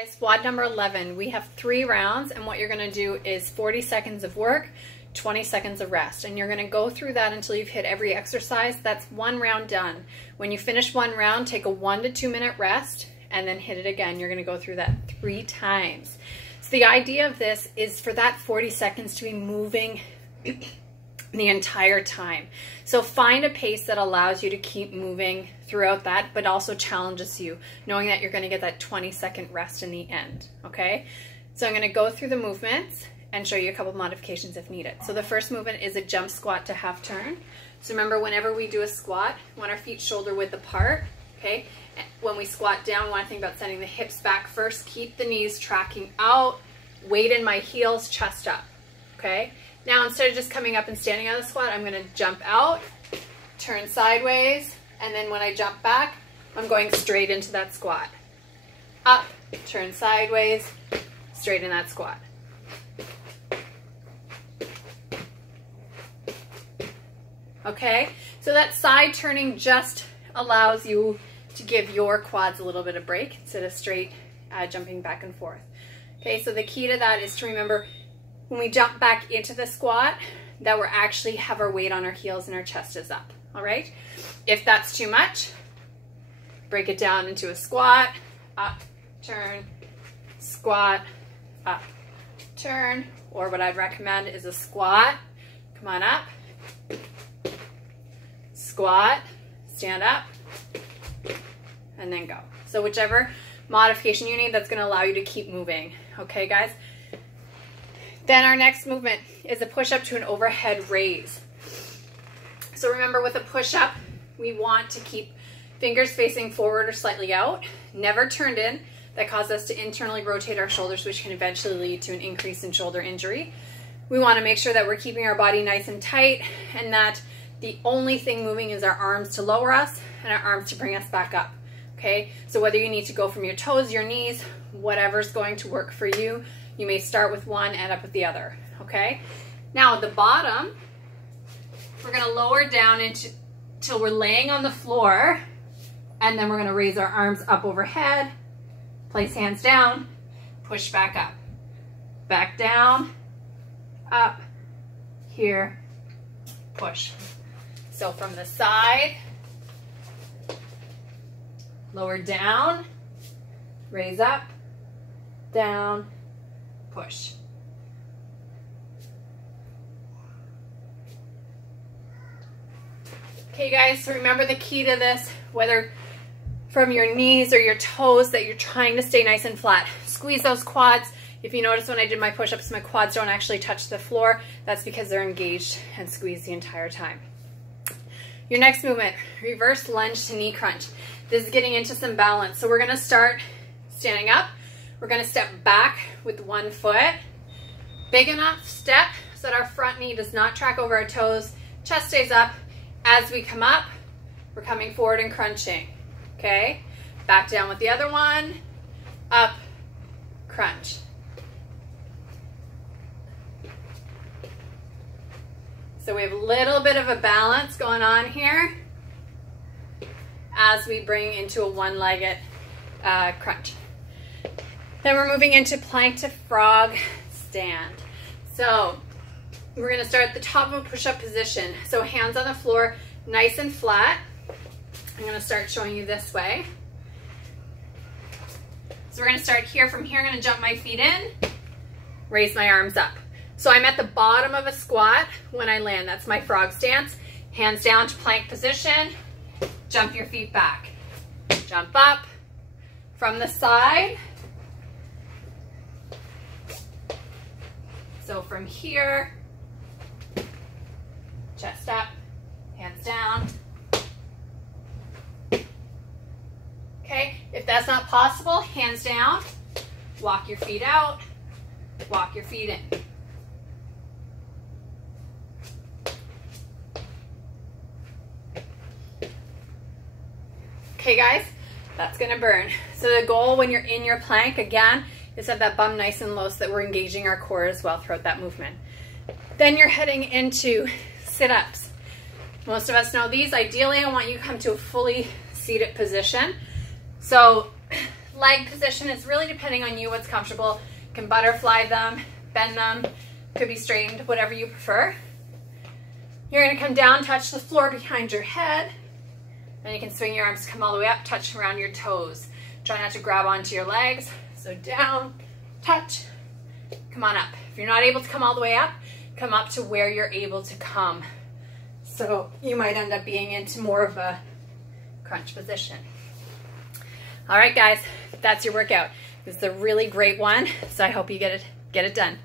Guys, squat number 11. We have 3 rounds, and what you're going to do is 40 seconds of work, 20 seconds of rest, and you're going to go through that until you've hit every exercise. That's 1 round done. When you finish 1 round, take a 1 to 2 minute rest and then hit it again. You're going to go through that 3 times. So the idea of this is for that 40 seconds to be moving the entire time. So find a pace that allows you to keep moving throughout that, but also challenges you, knowing that you're going to get that 20-second rest in the end, okay? So I'm going to go through the movements and show you a couple modifications if needed. So the first movement is a jump squat to half turn. So remember, whenever we do a squat, we want our feet shoulder width apart, okay? When we squat down, we want to think about sending the hips back first, keep the knees tracking out, weight in my heels, chest up, okay? Now, instead of just coming up and standing out of the squat, I'm going to jump out, turn sideways, and then when I jump back, I'm going straight into that squat. Up, turn sideways, straight in that squat. Okay, so that side turning just allows you to give your quads a little bit of break instead of straight jumping back and forth. Okay, so the key to that is to remember when we jump back into the squat that we're actually have our weight on our heels and our chest is up, all right? If that's too much, break it down into a squat, up, turn, squat, up, turn, or what I'd recommend is a squat, come on up, squat, stand up, and then go. So whichever modification you need, that's gonna allow you to keep moving, okay guys? Then our next movement is a push-up to an overhead raise. So remember, with a push-up, we want to keep fingers facing forward or slightly out, never turned in. That causes us to internally rotate our shoulders, which can eventually lead to an increase in shoulder injury. We want to make sure that we're keeping our body nice and tight and that the only thing moving is our arms to lower us and our arms to bring us back up, okay? So whether you need to go from your toes, your knees, whatever's going to work for you, you may start with one, end up with the other, okay? Now at the bottom, we're gonna lower down till we're laying on the floor, and then we're gonna raise our arms up overhead, place hands down, push back up, back down, up, here, push. So from the side, lower down, raise up, down, push. Okay guys, so remember the key to this, whether from your knees or your toes, that you're trying to stay nice and flat. Squeeze those quads. If you notice when I did my push-ups, my quads don't actually touch the floor. That's because they're engaged and squeezed the entire time. Your next movement, reverse lunge to knee crunch. This is getting into some balance. So we're gonna start standing up. We're gonna step back with 1 foot. Big enough step so that our front knee does not track over our toes. Chest stays up. As we come up, we're coming forward and crunching, okay? Back down with the other one. Up, crunch. So we have a little bit of a balance going on here as we bring into a one-legged crunch. Then we're moving into plank to frog stand. So we're gonna start at the top of a push-up position. So hands on the floor, nice and flat. I'm gonna start showing you this way. So we're gonna start here. From here, I'm gonna jump my feet in, raise my arms up. So I'm at the bottom of a squat when I land. That's my frog stance. Hands down to plank position, jump your feet back. Jump up from the side. So from here, chest up, hands down. Okay, if that's not possible, hands down, walk your feet out, walk your feet in. Okay guys, that's gonna burn. So the goal when you're in your plank, again, is to have that bum nice and low so that we're engaging our core as well throughout that movement. Then you're heading into sit-ups. Most of us know these. Ideally, I want you to come to a fully seated position. So leg position is really depending on you, what's comfortable. You can butterfly them, bend them, could be straightened, whatever you prefer. You're gonna come down, touch the floor behind your head, and you can swing your arms, come all the way up, touch around your toes. Try not to grab onto your legs. So down, touch, come on up. If you're not able to come all the way up, come up to where you're able to come. So you might end up being into more of a crunch position. All right, guys, that's your workout. This is a really great one, so I hope you get it done.